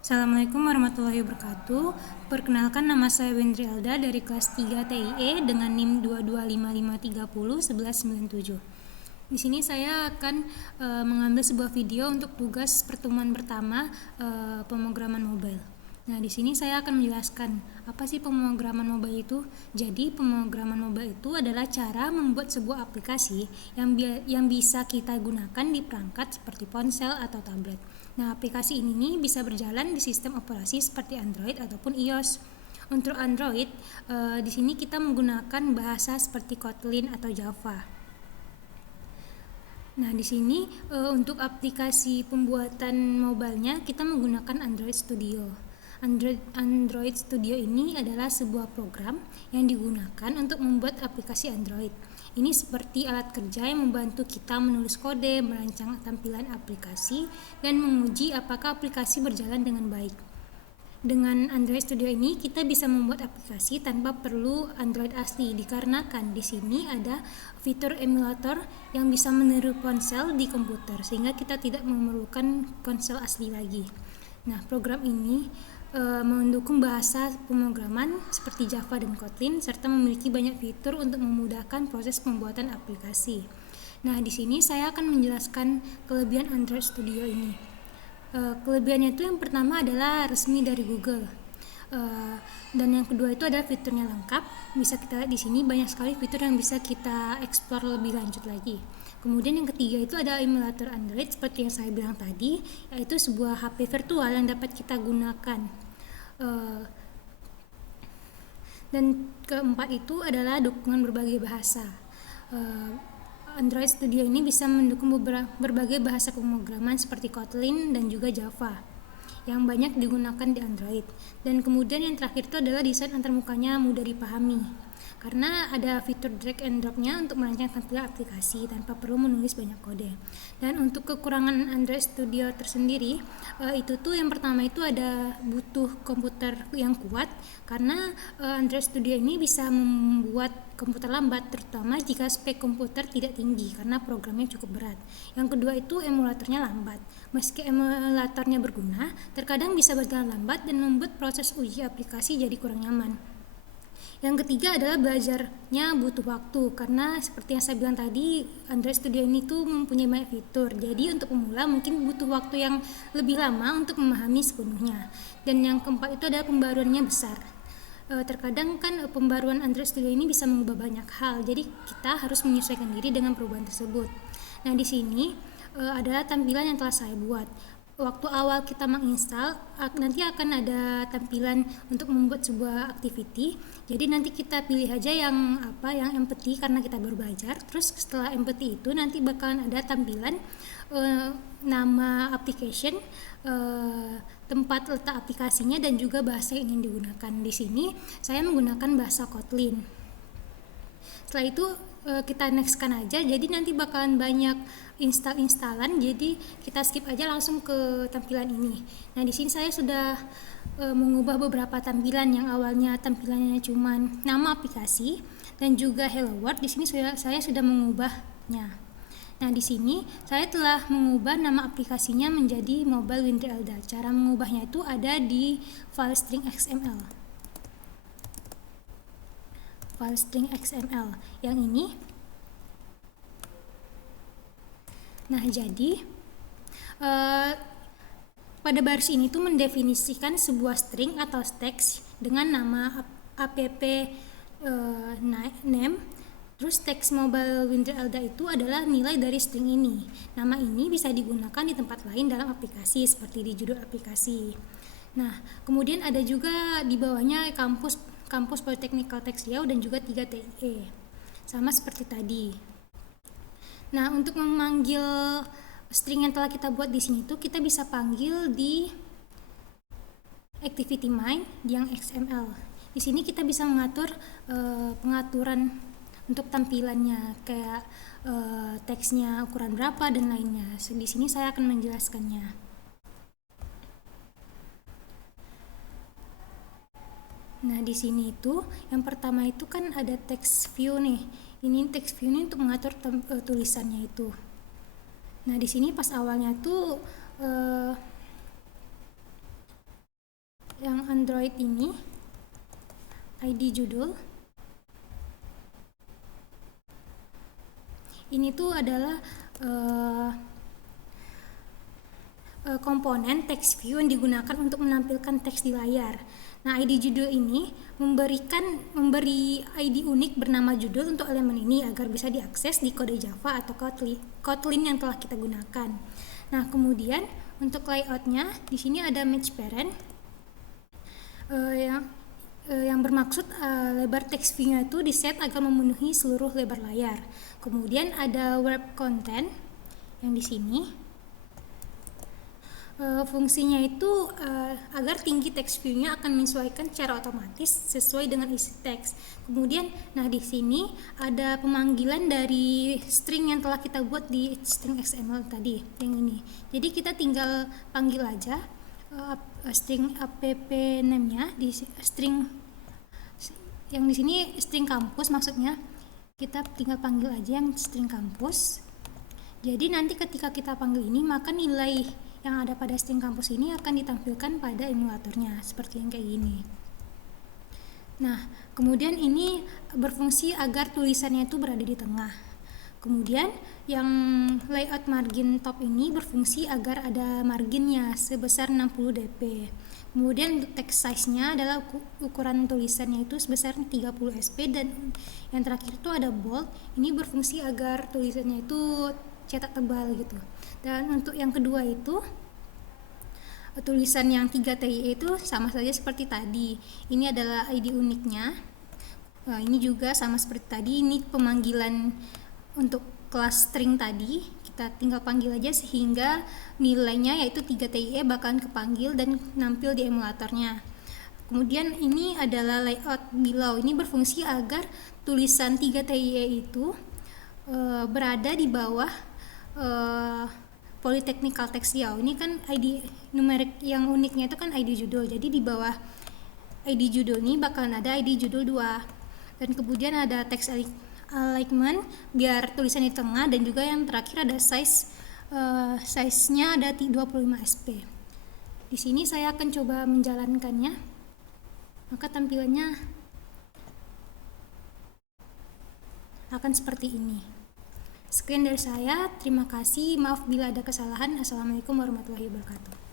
Assalamualaikum warahmatullahi wabarakatuh. Perkenalkan, nama saya Wendri Elda dari kelas 3 TIE dengan NIM 22553011197. Di sini saya akan mengambil sebuah video untuk tugas pertemuan pertama pemrograman mobile. Nah, di sini saya akan menjelaskan apa sih pemrograman mobile itu. Jadi, pemrograman mobile itu adalah cara membuat sebuah aplikasi yang bisa kita gunakan di perangkat seperti ponsel atau tablet. Nah, aplikasi ini bisa berjalan di sistem operasi seperti Android ataupun iOS. Untuk Android, di sini kita menggunakan bahasa seperti Kotlin atau Java. Nah, di sini untuk aplikasi pembuatan mobilenya kita menggunakan Android Studio. Android Studio ini adalah sebuah program yang digunakan untuk membuat aplikasi Android. Ini seperti alat kerja yang membantu kita menulis kode, merancang tampilan aplikasi, dan menguji apakah aplikasi berjalan dengan baik. Dengan Android Studio ini kita bisa membuat aplikasi tanpa perlu Android asli, dikarenakan di sini ada fitur emulator yang bisa meniru ponsel di komputer sehingga kita tidak memerlukan ponsel asli lagi. Nah, program ini mendukung bahasa pemrograman seperti Java dan Kotlin serta memiliki banyak fitur untuk memudahkan proses pembuatan aplikasi. Nah, di sini saya akan menjelaskan kelebihan Android Studio ini. Kelebihannya itu yang pertama adalah resmi dari Google. Dan yang kedua itu adalah fiturnya lengkap. Bisa kita lihat di sini banyak sekali fitur yang bisa kita explore lebih lanjut lagi. Kemudian yang ketiga itu ada emulator Android seperti yang saya bilang tadi, yaitu sebuah HP virtual yang dapat kita gunakan. Dan keempat itu adalah dukungan berbagai bahasa. Android Studio ini bisa mendukung berbagai bahasa pemrograman seperti Kotlin dan juga Java yang banyak digunakan di Android. Dan kemudian yang terakhir itu adalah desain antarmukanya mudah dipahami karena ada fitur drag and drop-nya untuk merancang tampilan aplikasi tanpa perlu menulis banyak kode. Dan untuk kekurangan Android Studio tersendiri, itu tuh yang pertama itu ada butuh komputer yang kuat karena Android Studio ini bisa membuat komputer lambat, terutama jika spek komputer tidak tinggi karena programnya cukup berat. Yang kedua itu emulatornya lambat. Meski emulatornya berguna, terkadang bisa berjalan lambat dan membuat proses uji aplikasi jadi kurang nyaman. Yang ketiga adalah belajarnya butuh waktu karena seperti yang saya bilang tadi, Android Studio ini tuh mempunyai banyak fitur. Jadi untuk pemula mungkin butuh waktu yang lebih lama untuk memahami sepenuhnya. Dan yang keempat itu adalah pembaruannya besar. Terkadang kan pembaruan Android Studio ini bisa mengubah banyak hal. Jadi kita harus menyesuaikan diri dengan perubahan tersebut. Nah, di sini adalah tampilan yang telah saya buat. Waktu awal kita menginstal, nanti akan ada tampilan untuk membuat sebuah activity. Jadi nanti kita pilih aja yang empty karena kita baru belajar. Terus setelah empty itu nanti bakalan ada tampilan nama application, tempat letak aplikasinya dan juga bahasa yang ingin digunakan. Di sini saya menggunakan bahasa Kotlin. Setelah itu kita nextkan aja, jadi nanti bakalan banyak instalan, jadi kita skip aja langsung ke tampilan ini. Nah, di sini saya sudah mengubah beberapa tampilan yang awalnya tampilannya cuman nama aplikasi dan juga hello world. Di sini saya sudah mengubahnya. Nah, di sini saya telah mengubah nama aplikasinya menjadi Mobile Wendri Elda. Cara mengubahnya itu ada di file string XML. File string XML yang ini. Nah, jadi pada baris ini tuh mendefinisikan sebuah string atau teks dengan nama app name. Terus teks Mobile Wendri Elda itu adalah nilai dari string ini. Nama ini bisa digunakan di tempat lain dalam aplikasi seperti di judul aplikasi. Nah, kemudian ada juga di bawahnya kampus Politeknik Kalteks Riau dan juga 3 TIE. Sama seperti tadi. Nah, untuk memanggil string yang telah kita buat di sini tuh kita bisa panggil di activity main yang XML. Di sini kita bisa mengatur pengaturan untuk tampilannya kayak teksnya ukuran berapa dan lainnya. Di sini saya akan menjelaskannya. Nah, di sini itu yang pertama itu kan ada text view nih. Ini text view ini untuk mengatur tulisannya itu. Nah, di sini pas awalnya tuh Android ini ID judul. Ini tuh adalah komponen text view yang digunakan untuk menampilkan teks di layar. Nah, ID judul ini memberi ID unik bernama judul untuk elemen ini agar bisa diakses di kode Java atau Kotlin yang telah kita gunakan. Nah, kemudian untuk layoutnya di sini ada match parent yang bermaksud lebar text view-nya itu diset agar memenuhi seluruh lebar layar. Kemudian ada wrap content yang di sini. Fungsinya itu agar tinggi text view-nya akan menyesuaikan secara otomatis sesuai dengan isi teks. Kemudian, nah di sini ada pemanggilan dari string yang telah kita buat di string XML tadi, yang ini. Jadi kita tinggal panggil aja string app name-nya di string yang di sini string kampus, maksudnya kita tinggal panggil aja yang string kampus. Jadi nanti ketika kita panggil ini, maka nilai yang ada pada string kampus ini akan ditampilkan pada emulatornya seperti yang kayak gini. Nah, kemudian ini berfungsi agar tulisannya itu berada di tengah. Kemudian yang layout margin top ini berfungsi agar ada marginnya sebesar 60 dp. Kemudian text size-nya adalah ukuran tulisannya itu sebesar 30 sp, dan yang terakhir itu ada bold. Ini berfungsi agar tulisannya itu cetak tebal gitu. Dan untuk yang kedua itu tulisan yang 3 TIE itu sama saja seperti tadi. Ini adalah ID uniknya. Nah, ini juga sama seperti tadi. Ini pemanggilan untuk kelas string tadi. Kita tinggal panggil aja sehingga nilainya yaitu 3 TIE bakalan kepanggil dan nampil di emulatornya. Kemudian ini adalah layout below. Ini berfungsi agar tulisan 3 TIE itu berada di bawah polytechnical text ya. Ini kan ID numerik yang uniknya itu kan ID judul. Jadi di bawah ID judul ini bakalan ada ID judul 2. Dan kemudian ada text alignment biar tulisan di tengah, dan juga yang terakhir ada size-nya ada 25 sp. Di sini saya akan coba menjalankannya. Maka tampilannya akan seperti ini. Sekian dari saya, terima kasih, maaf bila ada kesalahan. Assalamualaikum warahmatullahi wabarakatuh.